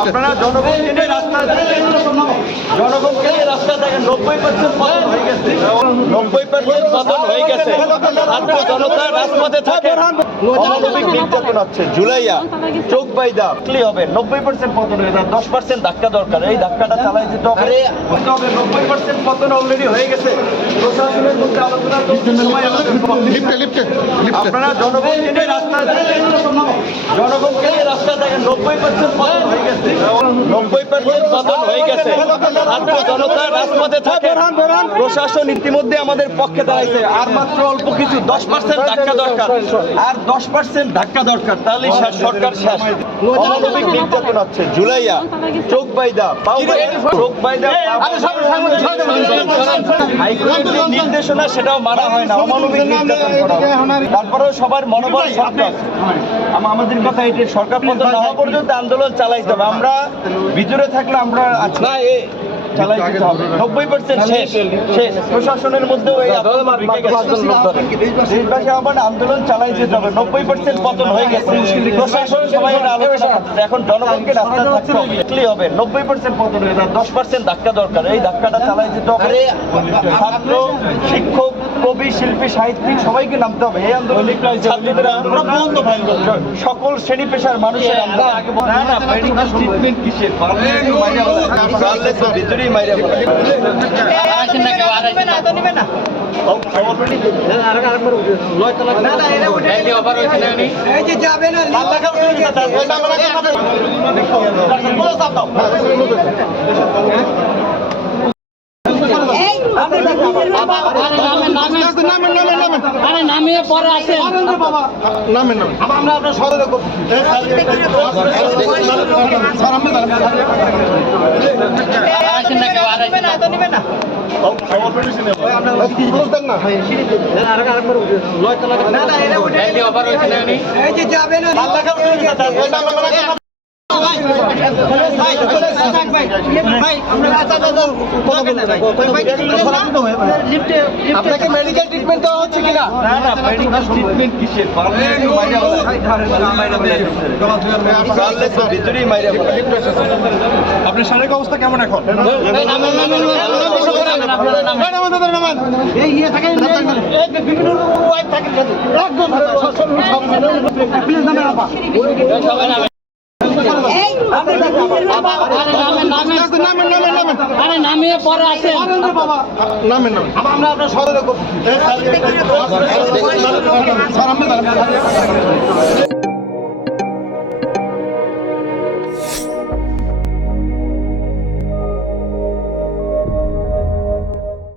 আপনারা জনগণকে নিয়ে রাস্তা দেখেন 90% পতন হয়ে গেছে 90% পতন হয়ে গেছে ছাত্র জনতা রাজপথে থাকে অমানবিক নির্যাতন হচ্ছে জুলাইয়া চোখ বাইদা ক্লি হবে 90% পতন হয়ে যায় 10% ধাক্কা দরকার এই ধাক্কাটা চালাই যেতে হবে 90% পতন অলরেডি হয়ে গেছে প্রশাসনের মধ্যে আলোচনা সময় আপনারা জনগণকে নিয়ে রাস্তা দেখেন 90% পতন হয়ে গেছে 90% পতন হয়ে গেছে ছাত্র জনতা রাজপথে থাকে প্রশাসন ইতিমধ্যে আমাদের পক্ষে দাঁড়াইছে আর মাত্র অল্প কিছু 10% ধাক্কা দরকার আর 10% ধাক্কা দরকার তাহলে সরকার শেষ অমানবিক নির্যাতন হচ্ছে জুলাইয়া চোখ বাইদা চোখ বাইদা হাইকোর্টের যে নির্দেশনা সেটাও মানা হয় না অমানবিক নির্যাতন করা তারপরেও সবার মনোবল শক্ত আমাদের কথা এটা সরকার পতন না হওয়া পর্যন্ত আন্দোলন চালাইতে হবে আমরা ভিতরে থাকলে আমরা চালাই যেতে হবে 90% শেষ প্রশাসনের মধ্যেও এই দেশবাসী আমার আন্দোলন চালাই যেতে হবে 90% পতন হয়ে গেছে প্রশাসন সবাই আলোচনা করতেছে এখন জনগণকে রাস্তা থাকতে হবে 90% পতন হয়ে যায় 10% ধাক্কা দরকার এই ধাক্কাটা চালাই যেতে হবে ছাত্র শিক্ষক কবি শিল্পী সাহিত্যিক সবাইকে নামতে হবে এই আন্দোলন ছাত্রদের আন্দোলন সকল শ্রেণী পেশার মানুষের আন্দোলন মেডিকেল ট্রিটমেন্ট কিসের ভিতরেই মাইরা নামিয়ে পরে আসেন নামেন আমরা আপনার সদরে আপনাকে মেডিকেল ট্রিটমেন্ট দেওয়া হচ্ছে কিনা না মেডিকেল ট্রিটমেন্ট কিসের ভিতরেই মাইরা আপনার শারীরিক অবস্থা কেমন এখন নামিয়ে পরে আসেন নামেন আমরা আপনার সদরে